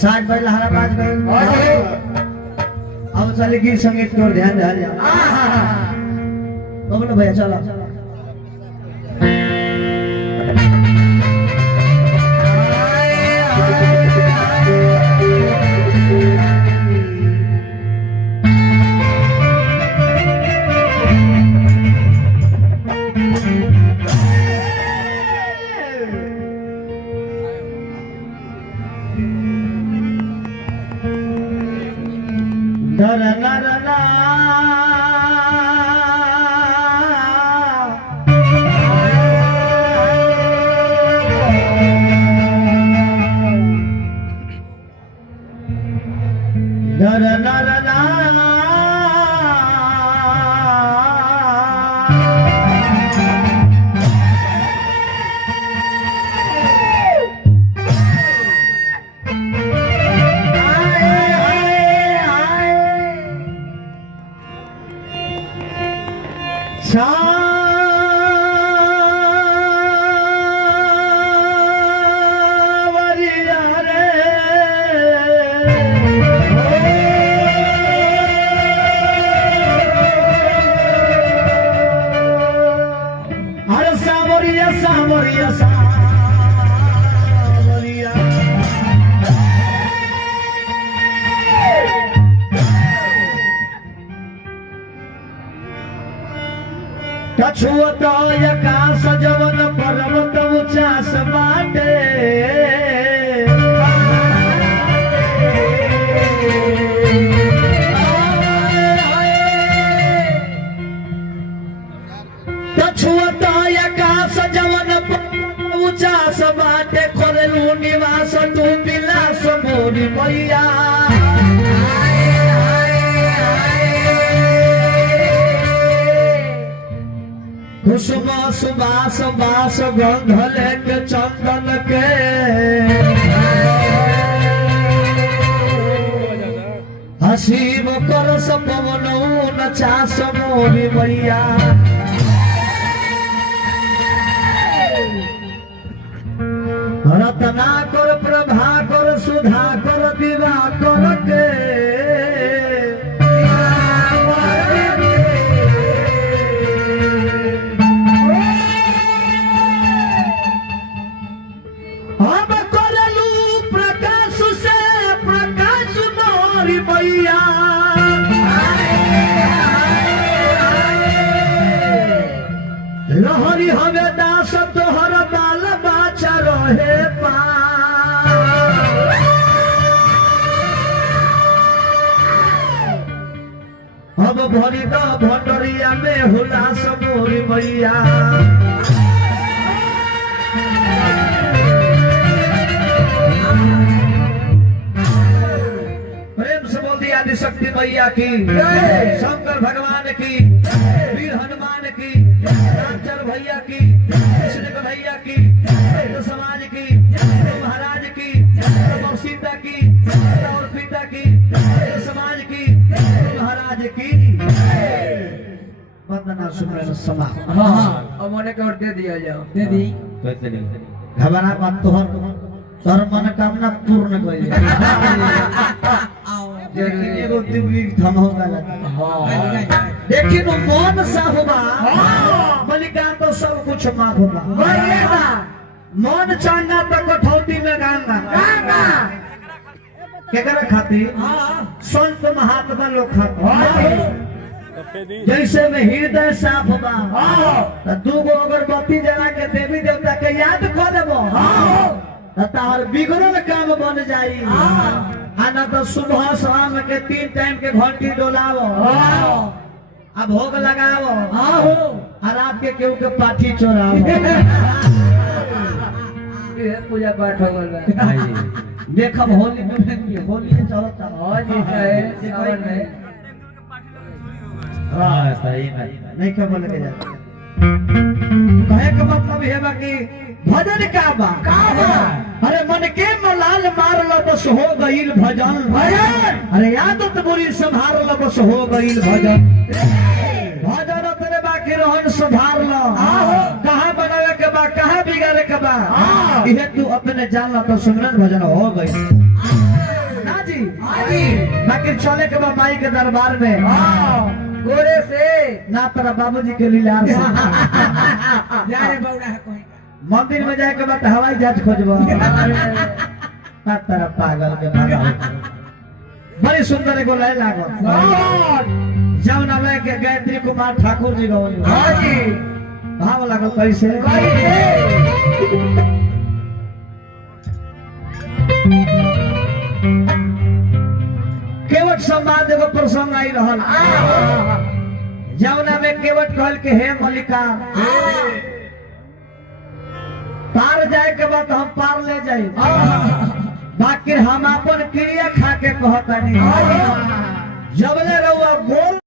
60 बज लहरा बाज गए। अब चले गीत संगीत की ओर ध्यान दे जा। बोलो भैया चलो। छुअत आकाश जवन पर्वत ऊंचास बाटे छुअत आकाश जवन ऊंचास बाटे करलू निवास तू बिलास मोरी मैया कुसुम सुबास बास गंध लेके चंदन के हसीब करस पवन नचास मोरी मैया रत्नाकर प्रभाकर सुधाकर दिवाकर के लहरी हवे दास तोहर बाल बाचा रहे पा अब भरी द भंडरिया में हुलास मोरी मैया प्रेम से बोल दिया आदिशक्ति मैया की शंकर भगवान की वीर हनुमान की रामचंद्र भैया की कृष्ण कन्हैया की समाज की महाराज की सीता की और पिता की समाज की महाराज की वंदना सुमरन समा। हाँ अब मने के और दे दिया जाओ दे दी घबरा मत तोहर मनोकामना पूर्ण कइले एगो दिव्य धम होगा लेकिन मन साफ बा मलिका तो सब कुछ माफ बा मन चंगा तो कठौती में गंगा केकरा खातिर संत महात्मा लोग खातिर जैसे में हृदय साफ बा तो दूगो अगरबत्ती जला के देवी देवता के याद कर देबो तार बिगड़ल काम बन जाई आना तो सुबह शाम के 3 टाइम के घंटी डोलावो अब भोग लगावो और रात के केहू के पाठी चोरावो पूजा पाठ हो गल देखब होली में चलता हां सही नहीं खबर लगे जाता कहे का मतलब है बाकी भजन का बा अरे मन के मलाल मार लो बस हो गईल भजन अरे आदत बुरी संभार लो बस हो गईल भजन भजन तेरे बाकी रहन सुधार लो कहाँ बनावे के बा कहाँ बिगाड़े के बा ये तू अपने जान लो तो सुमरन भजन हो गई बाकी चले के बाद माई के दरबार में गोरे से ना तेरा बाबूजी के लीलार से जा रे बौड़ा है कोई मंदिर में जाए के बाद हवाई जहाज खोजबो ना तेरा पागल के भागा बड़ी सुंदर एगो लय लागल जब ना लय के गायत्री कुमार ठाकुर जी गौल भाव लागल कैसे केवट संवाद एगो प्रसंग आई रहल जौना में केवट कहल के हे मलिका पार जाए के बाद हम पार ले जाई बाकी हम अपन क्रिया खा के कहता नहीं जब ले रहुआ गोर